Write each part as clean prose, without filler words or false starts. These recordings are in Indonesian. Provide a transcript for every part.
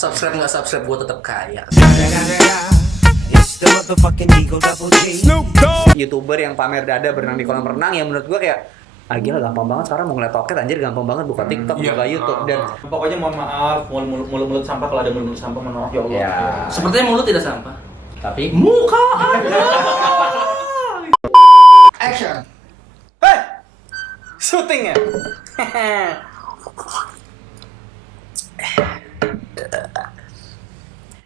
Subscribe nggak subscribe, gue tetap kaya. YouTuber yang pamer dada berenang di kolam renang yang menurut gue kayak gila gampang banget sekarang mau ngeliat toket anjir, gampang banget buka TikTok, buka YouTube dan Pokoknya mohon maaf, mulut sampah kalau ada mulut sampah, mohon maaf ya Allah. ya. Sepertinya mulut tidak sampah, Tapi muka Anda. action. Hei! Syuting ya?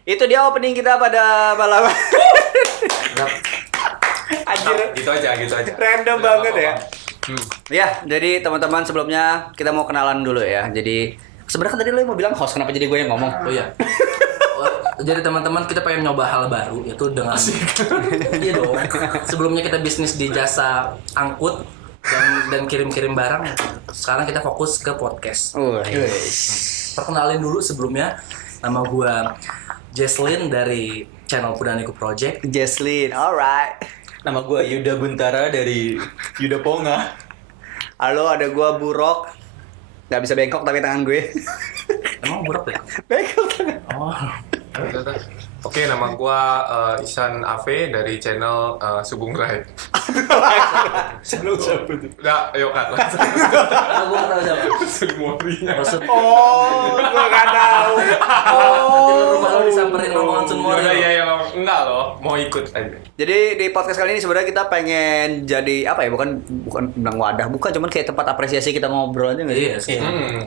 Itu dia opening kita pada malam. Anjir, Gitu aja. random Tidak banget ya. apa-apa. Ya, jadi teman-teman sebelumnya kita mau kenalan dulu ya. Jadi sebenarnya kan tadi lo mau bilang host, kenapa jadi gue yang ngomong? Oh iya. Jadi teman-teman kita pengen nyoba hal baru, yaitu dengan iya dong. Sebelumnya kita bisnis di jasa angkut dan kirim-kirim barang. Sekarang kita fokus ke podcast. Perkenalin dulu sebelumnya, nama gua Jesslyn dari channel Pudaniku Project. Jesslyn, alright. Nama gue Yuda Guntara dari Yuda Ponga. Halo, ada gua Burok. Gak bisa bengkok tapi tangan gue. Emang buruk ya? Bengkok tangan. Oh. Oke, nama gua Ihsan Ave dari channel Subung Rai. Channel siapa tuh? Udah, ayo Kak. Gua nggak tahu siapa. Semorinya. Maksud Oh, gua gak tahu. nanti lu rumah lo disamperin rombongan Sun Mori. Iya, enggak loh, mau ikut aja. Jadi di podcast kali ini sebenarnya kita pengen jadi apa ya? Bukan bilang wadah, bukan, cuman kayak tempat apresiasi kita ngobrol aja nggak sih? Iya sih.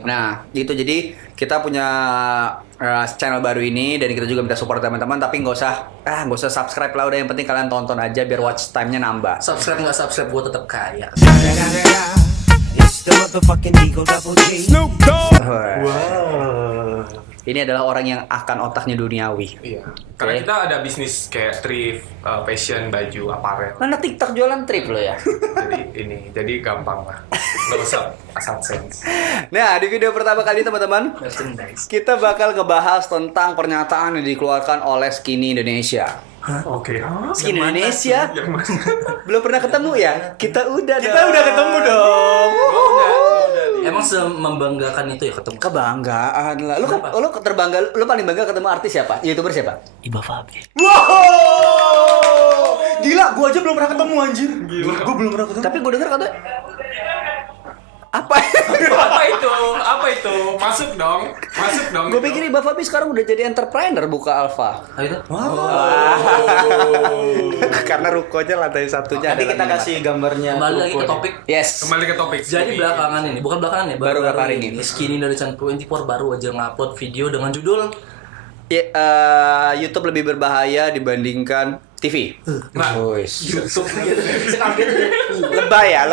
Nah, gitu. Jadi kita punya channel baru ini dan kita juga minta support teman-teman, tapi nggak usah subscribe lah, udah yang penting kalian tonton aja biar watch time-nya nambah. Subscribe nggak subscribe, gue tetap kaya. Ini adalah orang yang akan otaknya duniawi. Iya. Karena Oke. kita ada bisnis kayak thrift, fashion, baju, aparel. Mana TikTok jualan trip lo ya? Jadi gampang lah. Nggak usah asal sense. Nah, di video pertama kali teman-teman, Merchandise. kita bakal ngebahas tentang pernyataan yang dikeluarkan oleh Skinny Indonesia. Oke. Skinny Indonesia? Yang mana? Belum pernah ketemu ya? Kita udah ketemu dong. Emang membanggakan itu ya ketemu? Kebanggaan lah. Lu terbangga, lu paling bangga ketemu artis siapa? YouTuber siapa? Iba Fabi. Wow! Gila, gua aja belum pernah ketemu anjir. Gila. Gua belum pernah ketemu. Tapi gue denger katanya apa? Apa itu? Masuk dong. Gue pikir Iba Fabi sekarang udah jadi entrepreneur buka Alfa. Ah itu? Karena rukonya lantai satunya Nanti adalah kita kasih gambarnya. Kembali lagi ke ruko topik. Yes. Kembali ke topik. Jadi belakangan ini, bukan belakangan ya, Baru beberapa hari ini. Skinny dari Channel 24 baru aja ngupload video dengan judul YouTube lebih berbahaya dibandingkan TV. Nah, YouTube. Sekaget Lebay ya.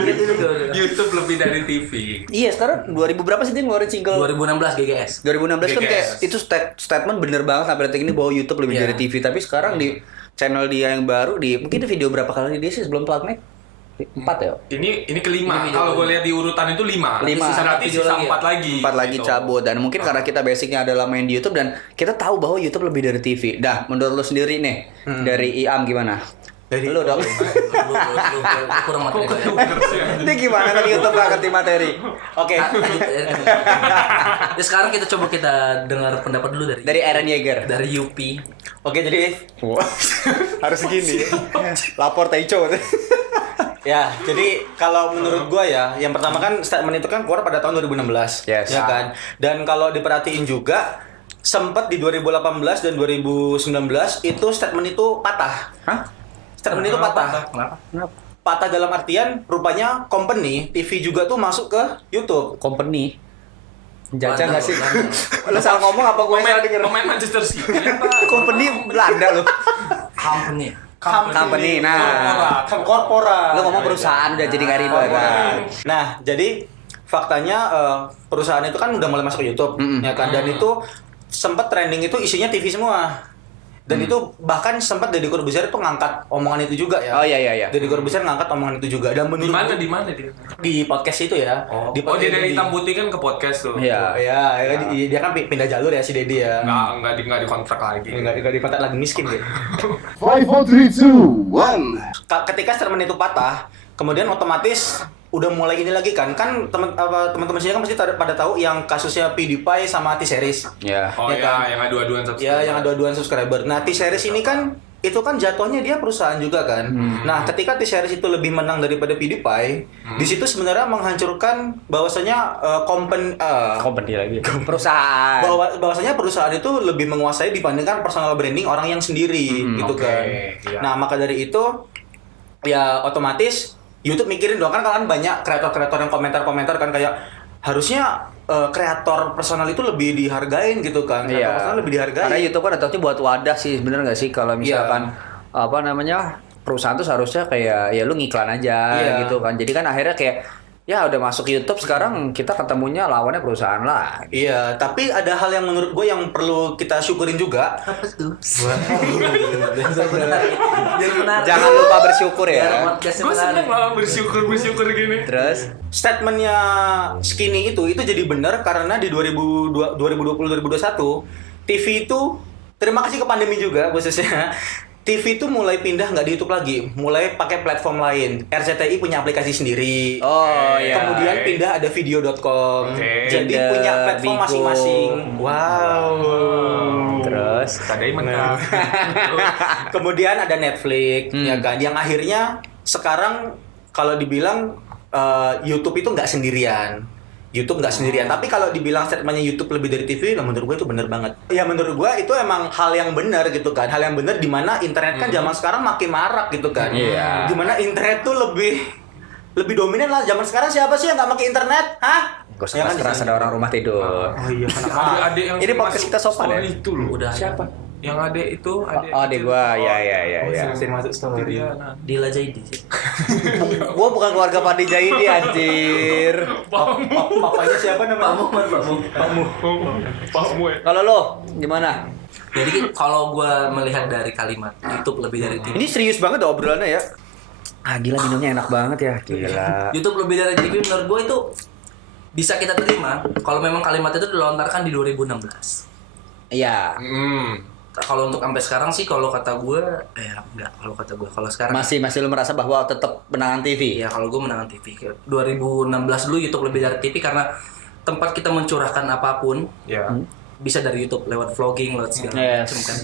itu tuh. YouTube lebih dari TV. Iya, sekarang 2000 berapa sih dia ngeluarin single? 2016 GGS. 2016 kan kayak GGS. itu statement bener banget sampai detik ini bahwa YouTube lebih Iya. dari TV. Tapi sekarang di channel dia yang baru mungkin itu video berapa kali dia sih sebelum Platmek? 4 ya? Ini kelima. Ini video Kalau gue kelima. lihat di urutan itu 5. Lima. Berarti Video sisa lagi ya? 4 lagi. 4 lagi gitu. cabut, dan mungkin karena kita basicnya adalah main di YouTube dan kita tahu bahwa YouTube lebih dari TV. Dah, menurut lu sendiri nih dari Iam gimana? Dari Lu dong. Lu kurang materi ya. Ini gimana kan YouTube gak ngerti materi? Oke. Ya sekarang kita coba dengar pendapat dulu Dari Aaron Yeager. dari Yupi. Oke, jadi Harus gini. Lapor Taicho. ya, jadi kalau menurut gua ya, yang pertama kan statement itu kan keluar pada tahun 2016. Yes. Ya kan? Dan kalau diperhatiin juga sempat di 2018 dan 2019 itu statement itu patah. Hah? Statement itu patah. Kenapa? Patah dalam artian rupanya company TV juga tuh masuk ke YouTube. Company. Jajan Belanda, gak sih? Belanda. Lu salah ngomong apa gue salah denger? Pemain Manchester City. Apa? Company Belanda lu. Company. Company, nah. Korporat. Lu ngomong perusahaan udah jadi gak ribet. Nah, jadi faktanya perusahaan itu kan udah mulai masuk ke YouTube, ya kan? Dan itu sempat trending itu isinya TV semua. Dan itu bahkan sempat Deddy Corbuzier itu ngangkat omongan itu juga ya. Oh iya. Deddy Corbuzier ngangkat omongan itu juga. Dan menurut Di mana dia? di podcast itu ya. Di Oh, dia dari Deddy. hitam putih kan ke podcast tuh. Iya. Dia kan pindah jalur ya si Deddy ya. Enggak di kontrak lagi. Enggak dikontrak lagi miskin dia. 5, 4, 3, 2, 1. Ketika statement itu patah, kemudian otomatis udah mulai ini lagi kan teman-teman sini kan pasti pada tahu yang kasusnya PewDiePie sama T-Series. Ya. Oh Ya ya, kan? yang adu-aduan subscriber. Ya, yang ada aduan subscriber. Nah, T-Series ini kan itu kan jatuhnya dia perusahaan juga kan. Nah, ketika T-Series itu lebih menang daripada PewDiePie, di situ sebenarnya menghancurkan bahwasanya Company lagi. Perusahaan. bahwasanya perusahaan itu lebih menguasai dibandingkan personal branding orang yang sendiri gitu oke, kan. iya. Nah, maka dari itu ya otomatis YouTube mikirin dong kan banyak kreator-kreator yang komentar-komentar kan kayak harusnya kreator personal itu lebih dihargain gitu kan. Kreator personal lebih dihargain. Karena YouTube kan datangnya buat wadah sih, bener nggak sih kalau misalkan apa namanya perusahaan tuh seharusnya kayak ya lu ngiklan aja gitu kan. Jadi kan akhirnya kayak ya udah masuk YouTube sekarang kita ketemunya lawannya perusahaan lah. Iya, tapi ada hal yang menurut gue yang perlu kita syukurin juga. Apa tuh? Biar menarik. Jangan lupa bersyukur Biar ya. podcastnya Gue menarik. seneng lah bersyukur gini. Terus Statementnya Skinny itu jadi benar karena di 2020-2021 TV itu terima kasih ke pandemi juga khususnya TV itu mulai pindah nggak di YouTube lagi, mulai pakai platform lain. RCTI punya aplikasi sendiri. oh ya. Kemudian pindah ada video.com. Oke. Jadi Pindah punya platform Bigo. masing-masing. Wow. Terus Tadai mentah. Kemudian ada Netflix, ya kan, yang akhirnya sekarang kalau dibilang YouTube itu nggak sendirian. YouTube nggak sendirian, tapi kalau dibilang statementnya YouTube lebih dari TV, lah menurut gue itu bener banget. Ya menurut gue itu emang hal yang benar gitu kan, hal yang benar di mana internet kan zaman sekarang makin marak gitu kan. Iya. Di mana internet tuh lebih dominan lah. Zaman sekarang siapa sih yang nggak pakai internet? Hah? Gak usah Ya kan, keras ada orang rumah tidur. Oh iya, kenapa? Adik yang Ini sering podcast masuk kita sopan ya? story itu loh. Udah. Siapa? Yang adek itu, Oh, adek gua. Ya. Sering masuk story. Dila Jaidi sih. Gua bukan keluarga Padi Jaidi anjir. Papanya siapa namanya? Pakmu ya. Kalau lo gimana? Jadi kalau gue melihat dari kalimat YouTube lebih dari TV. Ini serius banget obrolannya ya. Ah gila minumnya enak banget ya. Gila. YouTube lebih dari TV menurut gue itu bisa kita terima kalau memang kalimat itu dilontarkan di 2016. Iya. Kalau untuk sampai sekarang sih kalau kata gue enggak, kalau sekarang Masih lu merasa bahwa tetap menangan TV? ya kalau gue menangan TV. 2016 dulu YouTube lebih dari TV karena tempat kita mencurahkan apapun Ya. bisa dari YouTube lewat vlogging, lewat segala Yes. macam kan.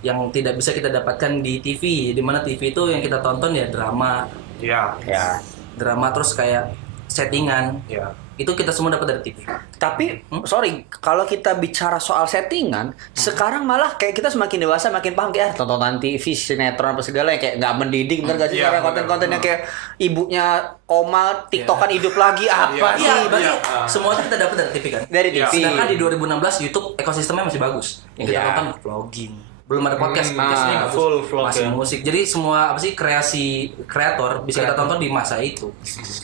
Yang tidak bisa kita dapatkan di TV, di mana TV itu yang kita tonton ya drama, Ya. Ya. drama terus kayak settingan. Ya. Itu kita semua dapat dari TV. Tapi sorry, kalau kita bicara soal settingan, sekarang malah kayak kita semakin dewasa makin paham kayak tontonan TV, sinetron apa segala yang kayak nggak mendidik, bener gak sih? Iya, Sekarang konten-kontennya kayak ibunya koma, TikTokan hidup lagi apa sih? Iya, berarti Iya. semua itu kita dapat dari TV kan. Dari Iya. TV. Sedangkan di 2016 YouTube ekosistemnya masih bagus. Yang kita Iya. tonton vlogging. Belum ada podcast, podcastnya bagus. full vlog masih ya. musik. Jadi semua apa sih kreasi kreator bisa kita tonton di masa itu.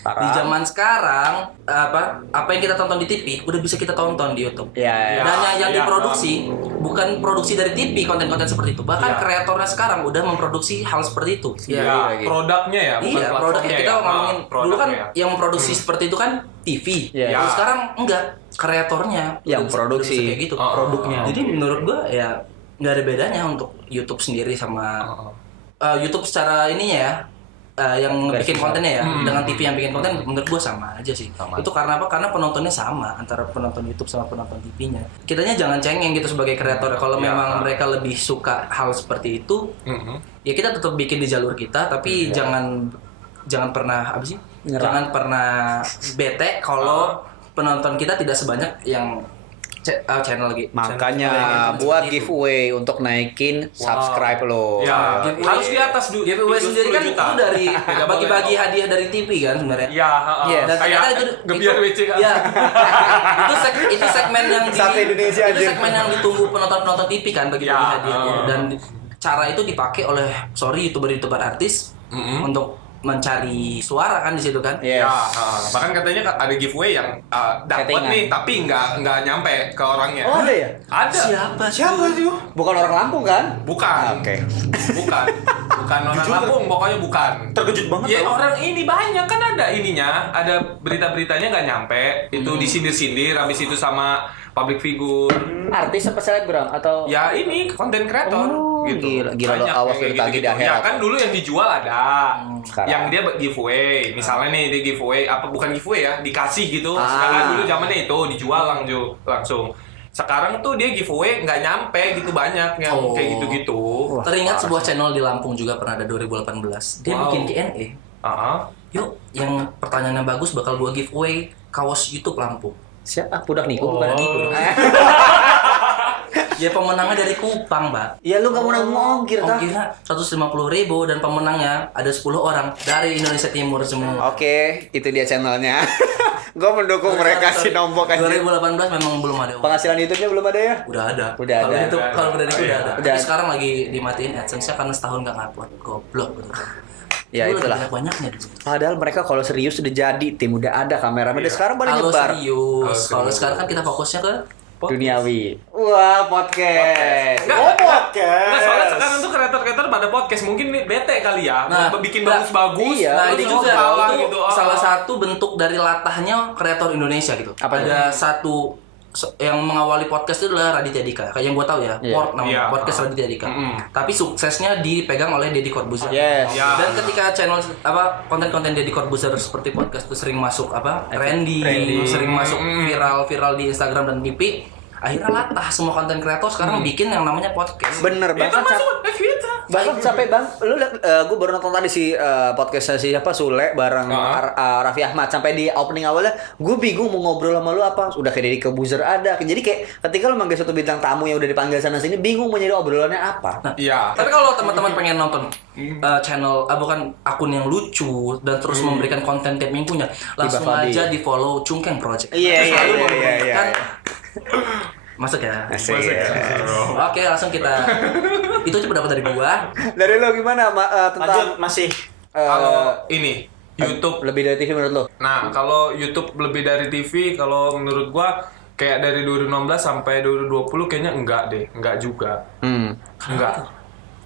Di zaman sekarang apa yang kita tonton di TV udah bisa kita tonton di YouTube. Iya. Dan yang Iya. diproduksi bukan produksi dari TV konten-konten seperti itu. Bahkan Iya. kreatornya sekarang udah memproduksi hal seperti itu. Ya, lagi. produknya ya, bukan Iya, produknya platformnya kita ya. ngomongin dulu kan Produknya. yang memproduksi seperti itu kan TV. Iya. Terus sekarang enggak, kreatornya Yang udah produksi. bisa kayak gitu. Produknya. Jadi menurut gua ya nggak ada bedanya untuk YouTube sendiri sama YouTube secara ininya ya. Yang bikin kontennya ya dengan TV yang bikin konten menurut gua sama aja sih. Itu karena apa? Karena penontonnya sama antara penonton YouTube sama penonton TV-nya. Kitanya jangan cengeng gitu sebagai kreator. Kalau memang mereka lebih suka hal seperti itu, ya kita tetap bikin di jalur kita, tapi jangan pernah apa sih? Nyerah. Jangan pernah bete kalau penonton kita tidak sebanyak yang channel gitu. Makanya channel buat seperti itu. giveaway untuk naikin subscribe lo. Ya, Giveaway- harus di atas dulu. Giveaway sendiri kan 10 juta. itu dari Tidak bagi-bagi boleh. hadiah dari TV kan sebenarnya. Ya, Iya. Dan kayak ternyata gebiar WC kan. Ya. itu segmen yang Satu Indonesia itu aja. segmen yang ditunggu penonton-penonton TV kan bagi-bagi Ya, hadiahnya. Dan cara itu dipakai oleh YouTuber artis untuk mencari suara kan di situ kan. Yes. Ya, bahkan katanya ada giveaway yang dapat Settingan. nih tapi nggak nyampe ke orangnya. Oh, ada ya? Ada. Siapa tuh? Bukan orang Lampung kan? Bukan. Oke. Bukan orang Lampung, pokoknya bukan. Terkejut banget Ya tau. orang ini banyak kan ada ininya, ada berita-beritanya nggak nyampe, itu disindir-sindir habis itu sama public figure. Artis apa selebgram atau Ya ini konten kreator gitu. Gila lo Banyak awas kayak dari tadi gitu-gitu. di akhirat. Ya kan dulu yang dijual ada. Sekarang. Yang dia giveaway. Misalnya nih dia giveaway apa bukan giveaway ya, dikasih gitu. Ah. Sekarang dulu zamannya itu dijual langsung. Sekarang tuh dia giveaway nggak nyampe gitu banyak yang kayak gitu-gitu. Teringat sebuah channel di Lampung juga pernah ada 2018. Dia Wow. bikin Q&A. Yuk, yang pertanyaannya bagus bakal gua giveaway kaos YouTube Lampung. siapa? Budak Niku bukan Oh. Niku dong. Ya pemenangnya dari Kupang, Mbak. Ya lu gak mau nanggung ongkir tah? Ongkirnya 150.000 dan pemenangnya ada 10 orang dari Indonesia Timur semua. Oke, itu dia channelnya. Gue mendukung mereka sih nombok aja. 2018 memang belum ada. Penghasilan YouTube-nya belum ada ya? Udah ada. Udah Kalau ada. itu kalau dari itu udah ada. Udah. Tapi sekarang lagi dimatiin AdSense-nya karena setahun gak ngupload. Goblok gitu. Ya, Dulu itulah. lagi banyaknya dulu. Padahal mereka kalau serius udah jadi, tim udah ada, kameramen udah sekarang pada Kalau nyebar. serius, kalau sekarang kan kita fokusnya ke Duniawi. Wah, podcast. Nggak, soalnya sekarang tuh kreator-kreator pada podcast mungkin nih bete kali ya. Nah, bikin nggak, bagus-bagus. iya. Nah, terus ini juga kalah itu gitu. salah satu bentuk dari latahnya kreator Indonesia gitu. Apa Ada satu yang mengawali podcast itu adalah Raditya Dika. Kayak yang gue tahu ya, Iya. Port namanya, Iya. podcast Raditya Dika. Tapi suksesnya dipegang oleh Deddy Corbuzier. Yes. Ya. Dan ketika channel konten-konten Deddy Corbuzier seperti podcast itu sering masuk trendy, sering masuk viral di Instagram dan TV, akhirnya latah semua konten kreator sekarang bikin yang namanya podcast. Bener Itu bahkan masuk kita. bahkan sampai bang, lu liat, gue baru nonton tadi si podcastnya si siapa Sule bareng Raffi Ahmad sampai di opening awalnya, gue bingung mau ngobrol sama lu apa, udah kayak Deddy Corbuzier ada, jadi kayak ketika lu manggil satu bintang tamu yang udah dipanggil sana sini, bingung mau nyari obrolannya apa. Nah, Iya. tapi kalau teman-teman pengen nonton channel, bukan akun yang lucu dan terus memberikan konten tiap minggunya, langsung Fadi. aja di follow Cungkeng Project. Iya, iya, Selalu iya, memberikan iya. masuk ya. Asik. Oke, langsung kita. Itu cuma dapat dari gua. Dari lo gimana Lanjut tentang masih. Kalau ini YouTube. lebih dari TV menurut lo? Nah, kalau YouTube lebih dari TV, kalau menurut gua kayak dari 2016 sampai 2020 kayaknya enggak deh, enggak juga. Enggak.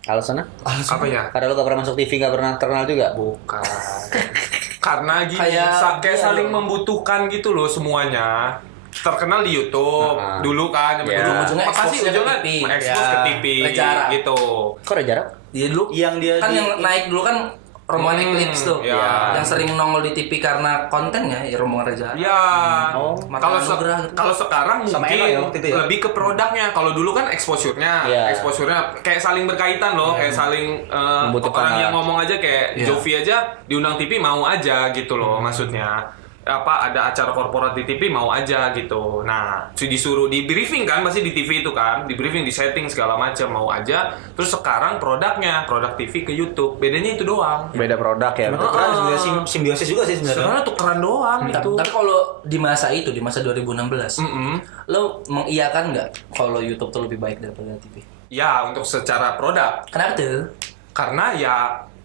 Alasannya? Apanya? Karena lo gak pernah masuk TV, gak pernah terkenal juga? Bukan. Karena gini, Kayak kayak iya saling dong. membutuhkan gitu loh semuanya. Terkenal di YouTube dulu kan, Iya. Ujung-ujungnya pasti expose-nya ujungnya ke TV. expose ke Ya. TV Recara. gitu. Kok ada jarak? Dia dulu Yang dia kan di- yang naik dulu kan Rombongan Eclipse tuh. ya. Yang sering nongol di TV karena kontennya ya Rombongan Reza. Ya, Oh, kalau Mata Anugerah gitu. kalau sekarang Sama mungkin Eno ya waktu itu ya? lebih ke produknya. Kalau dulu kan exposure-nya, Iya. exposure-nya kayak saling berkaitan loh, kayak saling Membutuhkan orang lah. yang ngomong aja kayak Iya. Jovi aja diundang TV mau aja gitu loh maksudnya. Apa ada acara korporat di TV mau aja gitu. Nah, disuruh di briefing kan masih di TV itu kan, di briefing, di setting segala macam mau aja. Terus sekarang produknya, produk TV ke YouTube. Bedanya itu doang. Beda produk ya. Tukeran simbiosis juga sih sebenarnya. Sebenarnya tukeran doang itu. Tapi kalau di masa itu, di masa 2016, lo mengiyakan nggak kalau YouTube tuh lebih baik daripada TV? Ya, untuk secara produk. Kenapa tuh? Karena ya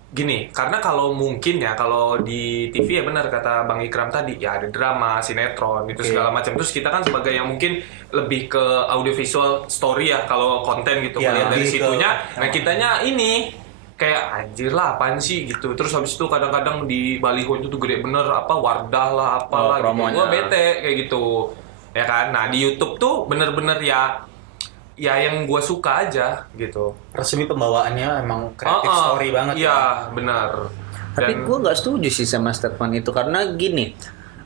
gini, karena kalau mungkin ya kalau di TV ya benar kata Bang Ikram tadi ya ada drama, sinetron itu segala macam. Terus kita kan sebagai yang mungkin lebih ke audiovisual story ya kalau konten gitu Ya, melihat dari lebih ke- situnya. Nah, kitanya ini kayak anjir lah apaan sih gitu. Terus habis itu kadang-kadang di baliho itu tuh gede bener apa Wardah lah apalah gitu. promonya. Gua bete kayak gitu. Ya kan? Nah, di YouTube tuh bener-bener ya yang gua suka aja gitu. Resmi pembawaannya emang kreatif story banget. Iya, benar. Tapi gue nggak setuju sih sama statement itu karena gini,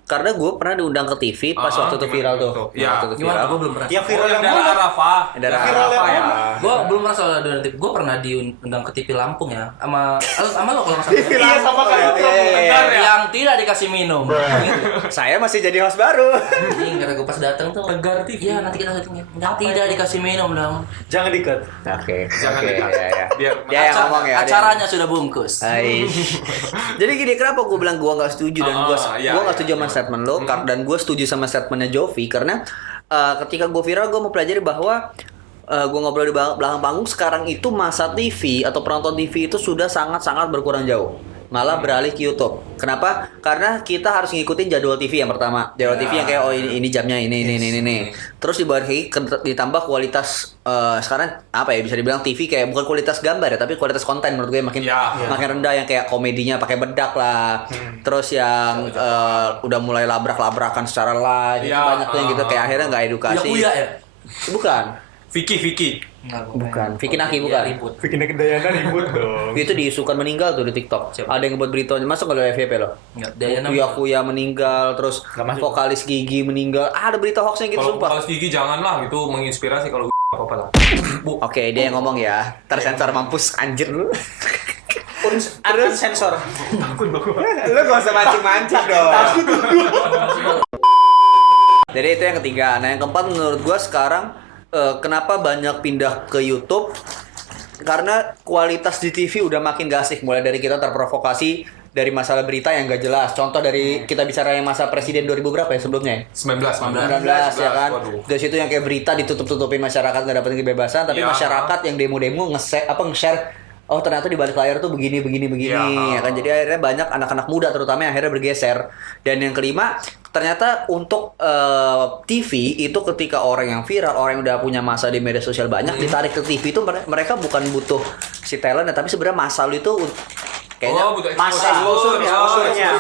karena gue pernah diundang ke TV pas waktu itu viral gimana tuh. tuh? Ya, Waktu itu Gimana? viral. Gue belum pernah. Yang viral yang dari mana? Arafah. Dari Yang viral Arafah yang ya. mana? Gue belum pernah soal dari TV. Gue pernah diundang ke TV Lampung ya, sama lo kalau nggak salah. Iya sama kayak Iya, iya, iya. Benar ya? Yang tidak dikasih minum. Gitu. Saya masih jadi host baru. Anjing, karena gue pas datang tuh Tegar TV. Iya, nanti kita settingnya. Yang tidak dikasih minum dong. Jangan dikat. Oke, Jangan oke, dekat. ya, ya. Biar Dia yang ngomong ya. dia Acaranya sudah bungkus. Hai. Jadi gini, kenapa gue bilang gue nggak setuju dan gue iya, nggak iya, setuju sama iya. statement lo, dan gue setuju sama statementnya Jovi karena ketika gue viral gue mau pelajari bahwa gue ngobrol di belakang panggung sekarang itu masa TV atau penonton TV itu sudah sangat-sangat berkurang jauh. malah beralih ke YouTube. Kenapa? Karena kita harus ngikutin jadwal TV yang pertama. Jadwal TV yang kayak ini jamnya ini. Terus ditambah kualitas sekarang apa ya, bisa dibilang TV kayak bukan kualitas gambar ya, tapi kualitas konten menurut gue makin rendah, yang kayak komedinya pakai bedak lah. Terus yang udah mulai labrak-labrakan secara live, banyak yang gitu kayak akhirnya nggak edukasi. Uya ya? Bukan. Vicky. Bukan. Vicky Naki bukan. Bikin Dayana ribut dong. Itu diisukan meninggal tuh di TikTok. Siapa? Ada yang ngebuat berita, masuk nggak lo FYP lo? Enggak, Dayana. Kuya meninggal, terus vokalis Gigi meninggal. Ada berita hoaxnya gitu Kalau sumpah. vokalis Gigi janganlah, itu menginspirasi. Kalau apa-apa lah. Oke, dia yang ngomong ya. Tersensor mampus anjir lu. Terus sensor. Lu gak usah mancing-mancing dong. Jadi itu yang ketiga. Nah, yang keempat menurut gua sekarang kenapa banyak pindah ke YouTube? Karena kualitas di TV udah makin gak asik. Mulai dari kita terprovokasi dari masalah berita yang gak jelas. Contoh dari kita bicara yang masa presiden 2000 berapa ya sebelumnya? 19 ya kan. Waduh. Dari situ yang kayak berita ditutup-tutupin, masyarakat gak dapetin kebebasan, tapi masyarakat yang demo-demo nge-share oh ternyata di balik layar tuh begini ya kan. Jadi akhirnya banyak anak-anak muda terutama yang akhirnya bergeser. Dan yang kelima, ternyata untuk TV itu ketika orang yang viral, orang yang udah punya masa di media sosial banyak ditarik ke TV itu mereka bukan butuh si talent, tapi sebenarnya masa lu itu kayaknya butuh exposure-nya.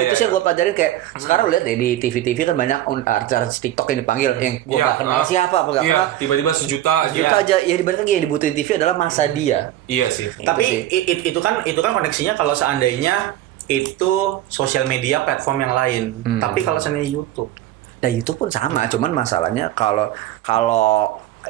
itu sih gue pelajarin kayak sekarang lihat deh di TV kan banyak artis TikTok yang dipanggil yang gue gak kenal siapa apa gak kenal, tiba-tiba sejuta aja ya dibalik lagi yang dibutuhin TV adalah masa dia. Iya sih. Tapi itu kan koneksinya kalau seandainya itu sosial media platform yang lain. Tapi kalau seandainya YouTube. Nah YouTube pun sama, cuman masalahnya kalau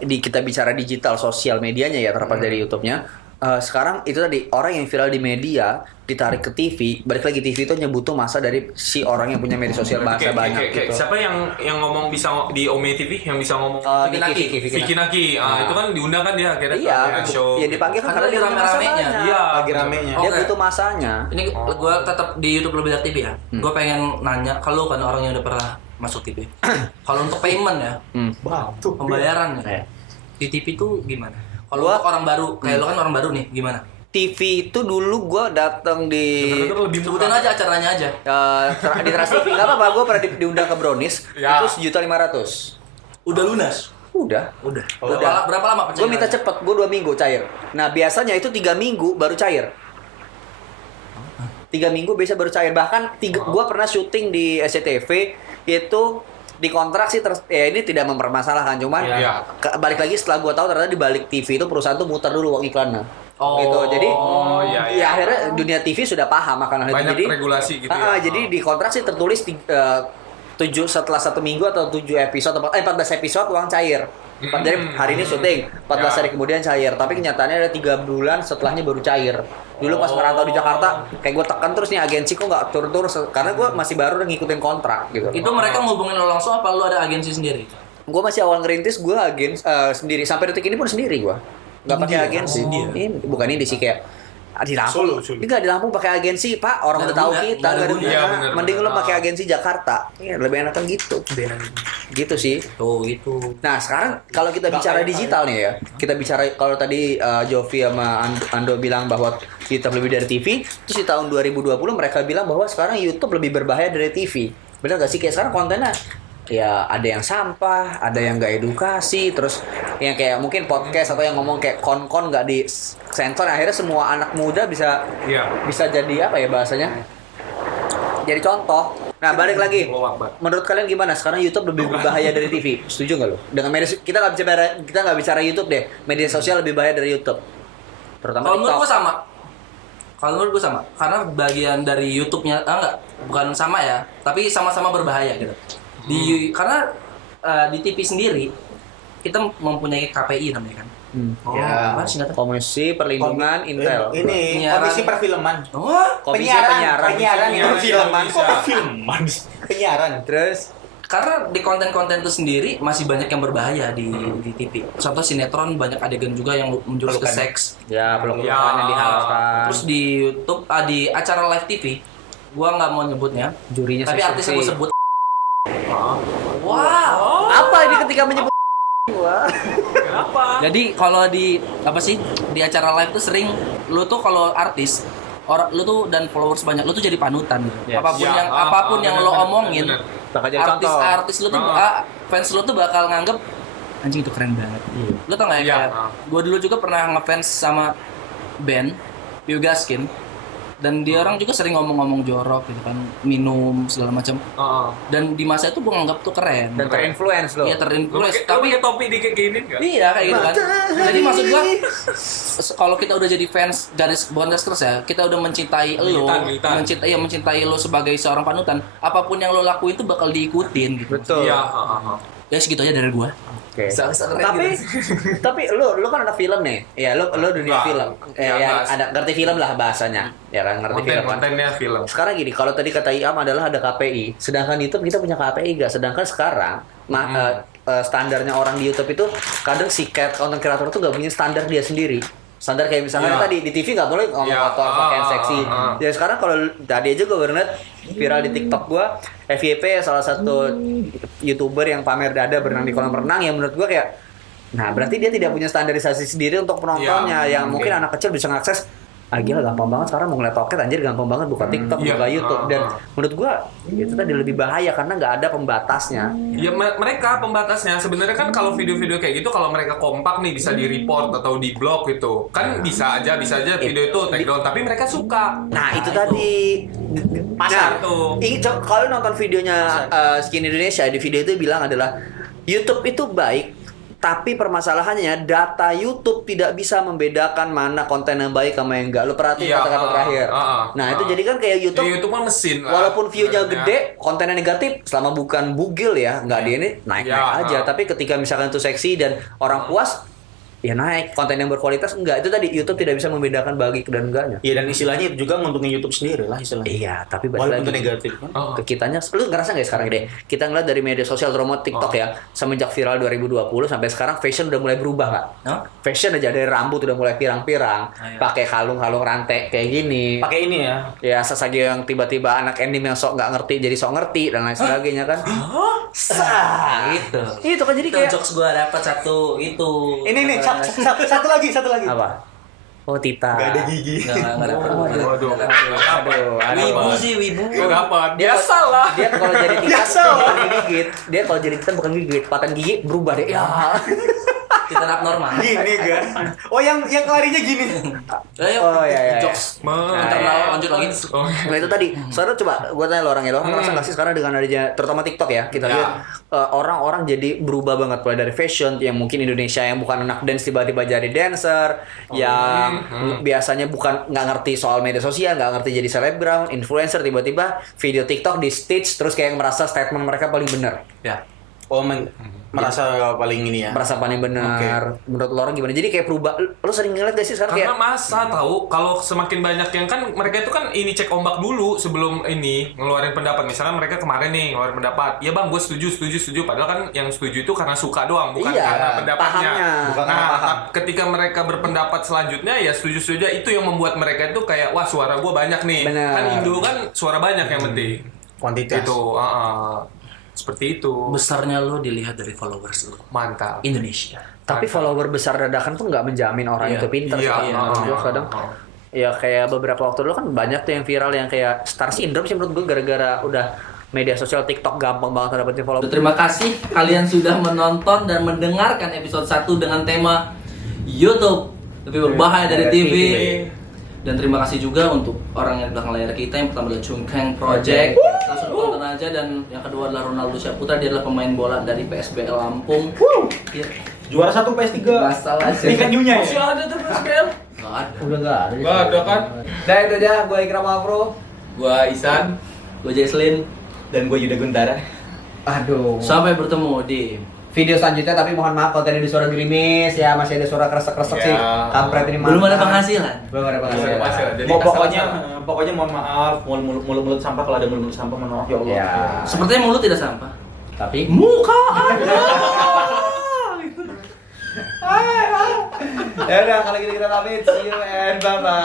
kita bicara digital sosial medianya ya terlepas dari YouTube-nya. Sekarang itu tadi orang yang viral di media ditarik ke TV, balik lagi TV itu hanya butuh masa dari si orang yang punya media sosial bahasa banyak gitu. Siapa yang ngomong bisa di Ome TV yang bisa ngomong? Vicky Naki. Itu kan diundang kan dia akhirnya ke show. Iya dipanggil kan karena dia lagi rame-ramenya. Iya, lagi ramenya. Dia butuh masanya. Ini gue tetap di YouTube lebih dari TV ya. Gue pengen nanya, kalau kan orang yang udah pernah masuk TV. Kalau untuk payment ya, pembayaran ya, di TV itu gimana? Kalau untuk orang baru, kayak lo kan orang baru nih, gimana? TV itu dulu gue datang di Sebutin aja acaranya aja. di Trans TV nggak apa-apa, gue pernah diundang ke Brownies itu 1.500.000. Udah lunas? Udah. Berapa lama Gue pencairan? minta cepet, gue 2 minggu cair. Nah biasanya itu 3 minggu baru cair. 3 minggu biasa baru cair. Bahkan gue pernah syuting di SCTV itu di kontrak sih ini tidak mempermasalahkan, cuman balik lagi setelah gue tahu ternyata di balik TV itu perusahaan tuh muter dulu uang iklannya. Gitu. Jadi akhirnya dunia TV sudah paham akan hal itu. Banyak Jadi regulasi gitu ya. Jadi di kontrak sih tertulis 7 setelah 1 minggu atau 7 episode 14 episode uang cair. Jadi hari ini syuting, 14 hari kemudian cair. Tapi kenyataannya ada 3 bulan setelahnya baru cair. Dulu pas merantau di Jakarta, kayak gue tekan terus nih agensi kok nggak turun-turun karena gue masih baru ngikutin kontrak gitu. Itu mereka ngubungin lo langsung apa lo ada agensi sendiri? Gue masih awal ngerintis, gue sendiri sampai detik ini pun sendiri gue. Nggak pakai agensi. Ini bukan ini sih kayak di Lampung. Enggak di Lampung pakai agensi, Pak. Orang udah tahu kita enggak ada guna. Mending lo pakai agensi Jakarta. Ya, lebih enakan gitu. Gitu sih. Tuh gitu. Nah, sekarang kalau kita bicara digital nih ya. Kita bicara kalau tadi Jovi sama Ando bilang bahwa YouTube lebih dari TV, terus di tahun 2020 mereka bilang bahwa sekarang YouTube lebih berbahaya dari TV. Benar gak sih? Kayak sekarang kontennya ya ada yang sampah, ada yang nggak edukasi, terus yang kayak mungkin podcast atau yang ngomong kayak kon-kon nggak di sensor, akhirnya semua anak muda bisa jadi apa ya bahasanya? Jadi contoh. Nah balik lagi, menurut kalian gimana? Sekarang YouTube lebih berbahaya dari TV? Setuju nggak lo? Dengan media kita nggak bicara YouTube deh, media sosial lebih bahaya dari YouTube. Terutama kalau TikTok. menurut gue sama. Kalau menurut gue sama, karena bagian dari YouTube-nya bukan sama ya, tapi sama-sama berbahaya gitu. Karena di TV sendiri kita mempunyai KPI namanya kan. Ya. Komisi Perlindungan Intel. Ini Penyiaran. komisi perfilman. Komisi penyiaran Penyiaran perfilman. Penyiaran. Terus karena di konten-konten itu sendiri masih banyak yang berbahaya di TV. Contoh sinetron banyak adegan juga yang menjurus ke seks. ya pelukan yang dihalalkan. Terus di YouTube, di acara live TV, gua nggak mau nyebutnya, jurinya tapi artis yang gua sebut. Apa ini ketika menyebut Kenapa? Jadi kalau di apa sih di acara live tuh sering lu tuh kalau artis lu tuh dan followers banyak, lu tuh jadi panutan gitu. Yes. Apapun yang lo omongin, bener. Bakal jadi contoh. artis lu tuh fans lu tuh bakal nganggep anjing itu keren banget. Lu tau gak ya, kayak gue dulu juga pernah ngefans sama band Biogaskin, dan dia orang juga sering ngomong-ngomong jorok gitu kan, minum segala macam. Dan di masa itu gue nganggap tuh keren. Dan terinfluence lo. Iya terinfluence. Tapi topi dikit gini enggak? Iya kayak gitu kan. Jadi maksud gua kalau kita udah jadi fans bukan terus ya, kita udah mencintai lo, mencintai lo sebagai seorang panutan, apapun yang lo lakuin tuh bakal diikutin gitu. Betul. Iya, Ya segitu aja dari gua. Oke. Tapi lu kan anak film nih. Ya lu dunia Enggak. film. Ya ada ngerti film lah bahasanya. Ya kan ngerti film kan. Kontennya film. Sekarang gini, kalau tadi kata Iam adalah ada KPI, sedangkan YouTube kita punya KPI gak? Sedangkan sekarang standarnya orang di YouTube itu kadang si content creator tuh gak punya standar dia sendiri. Standar kayak misalnya tadi di TV nggak boleh ngomong kotor, pakaian seksi. Ya sekarang kalau tadi aja gue baru liat viral di TikTok gue, FYP salah satu YouTuber yang pamer dada berenang di kolam renang, yang menurut gue kayak, nah berarti dia tidak punya standarisasi sendiri untuk penontonnya, yang mungkin anak kecil bisa mengakses. Gila gampang banget sekarang mau ngeliat toket anjir, gampang banget buka TikTok, buka YouTube. Dan menurut gua itu tadi lebih bahaya karena nggak ada pembatasnya. Ya mereka pembatasnya sebenarnya kan kalau video-video kayak gitu kalau mereka kompak nih bisa di report atau di blok gitu. Kan bisa aja video itu take down, tapi mereka suka. Nah, itu tadi Pasar tuh. Kalau nonton videonya Skin Indonesia, di video itu bilang adalah YouTube itu baik, tapi permasalahannya data YouTube tidak bisa membedakan mana konten yang baik sama yang enggak. Lu perhatiin kata-kata terakhir. Nah, itu jadi kan kayak YouTube. YouTube kan mesin lah. Walaupun view-nya gede, kontennya negatif, selama bukan bugil ya, nggak di ini naik-naik aja. Tapi ketika misalkan itu seksi dan orang puas, ya naik. Konten yang berkualitas enggak. Itu tadi YouTube tidak bisa membedakan baik dan enggaknya. Iya, dan istilahnya itu juga nguntungin YouTube sendiri lah istilahnya. Iya, tapi balik Walaupun itu lagi negatif kan. ke kitanya, lu ngerasa nggak sekarang deh? Kita ngeliat dari media sosial terutama TikTok ya, semenjak viral 2020 sampai sekarang fashion udah mulai berubah nggak? Fashion aja dari rambut udah mulai pirang-pirang, pakai kalung-kalung rantai kayak gini. Pakai ini ya. Ya sesagi yang tiba-tiba anak anime yang sok nggak ngerti jadi sok ngerti dan lain sebagainya kan. Gitu. Itu kan jadi Itu kayak jokes gua dapat satu itu. Ini nih satu lagi. apa? Oh, Tita. Gak ada gigi. Enggak dapat. Waduh. Wibu sih, wibu. Gak dapat. Biasa lah. Dia kalau jadi Tita bukan gigit. Dia kalau jadi Tita bukan gigit, patan gigi berubah deh. Ya. Kita abnormal. Gini kan. Oh, yang larinya gini. Oh, iya. Jokes internal lanjut lagi. Nah itu tadi, sekarang coba gue tanya lo orang ya, lo ngerasa nggak sih sekarang dengan adanya, terutama TikTok ya, kita lihat orang-orang jadi berubah banget mulai dari fashion yang mungkin Indonesia yang bukan anak dance tiba-tiba jadi dancer, yang biasanya bukan nggak ngerti soal media sosial, nggak ngerti jadi selebgram, influencer, tiba-tiba video TikTok di stage terus kayak merasa statement mereka paling benar. Ya. Oh, merasa paling ini ya. Merasa paling benar. Menurut lo orang gimana? Jadi kayak berubah. Lo sering ngeliat gak sih sekarang Karena kayak masa tahu kalau semakin banyak yang kan mereka itu kan ini cek ombak dulu sebelum ini ngeluarin pendapat. Misalnya mereka kemarin nih ngeluarin pendapat, ya bang gue setuju. Padahal kan yang setuju itu karena suka doang, bukan karena pendapatnya. Pahamnya. Bukan karena paham. Ketika mereka berpendapat selanjutnya ya setuju itu yang membuat mereka itu kayak wah suara gue banyak nih. Bener. Kan Indo kan suara banyak yang penting. Kuantitas. Itu seperti itu. Besarnya lo dilihat dari followers lo. Mantap. Indonesia. tapi follower besar dadakan tuh nggak menjamin orang itu pintar sih. Kadang ya kayak beberapa waktu dulu kan banyak tuh yang viral yang kayak star syndrome sih menurut gue gara-gara udah media sosial TikTok gampang banget dapetin follower. Terima kasih kalian sudah menonton dan mendengarkan episode 1 dengan tema YouTube lebih berbahaya dari TV. Dan terima kasih juga untuk orang yang di belakang layar kita. Yang pertama adalah Chungkeng Project, langsung tonton aja. Dan yang kedua adalah Ronaldo Syaputra, dia adalah pemain bola dari PSBL Lampung. Ya. Juara 1 PS3. Masalah sih. Ini kan Yunya ya? Masih ada tuh PSBL? Nggak ada. Udah nggak ada. Nggak ada kan? Nah itu aja, gue Ikram Afro. Gua Isan. Gue Jesslyn. Dan gue Yuda Guntara. Aduh. Sampai bertemu di Video selanjutnya, tapi mohon maaf kalau tadi ada suara gerimis ya, masih ada suara kresek-kresek sih. Kampret ini belum ada penghasilan. Belum ada penghasilan. Jadi Pokoknya mohon maaf, mulut sampah kalau ada mulut sampah mohon maaf ya Allah. Ya. Sepertinya mulut tidak sampah, Tapi muka Anda. ya udah kalau gitu kita pamit. See you and bye-bye.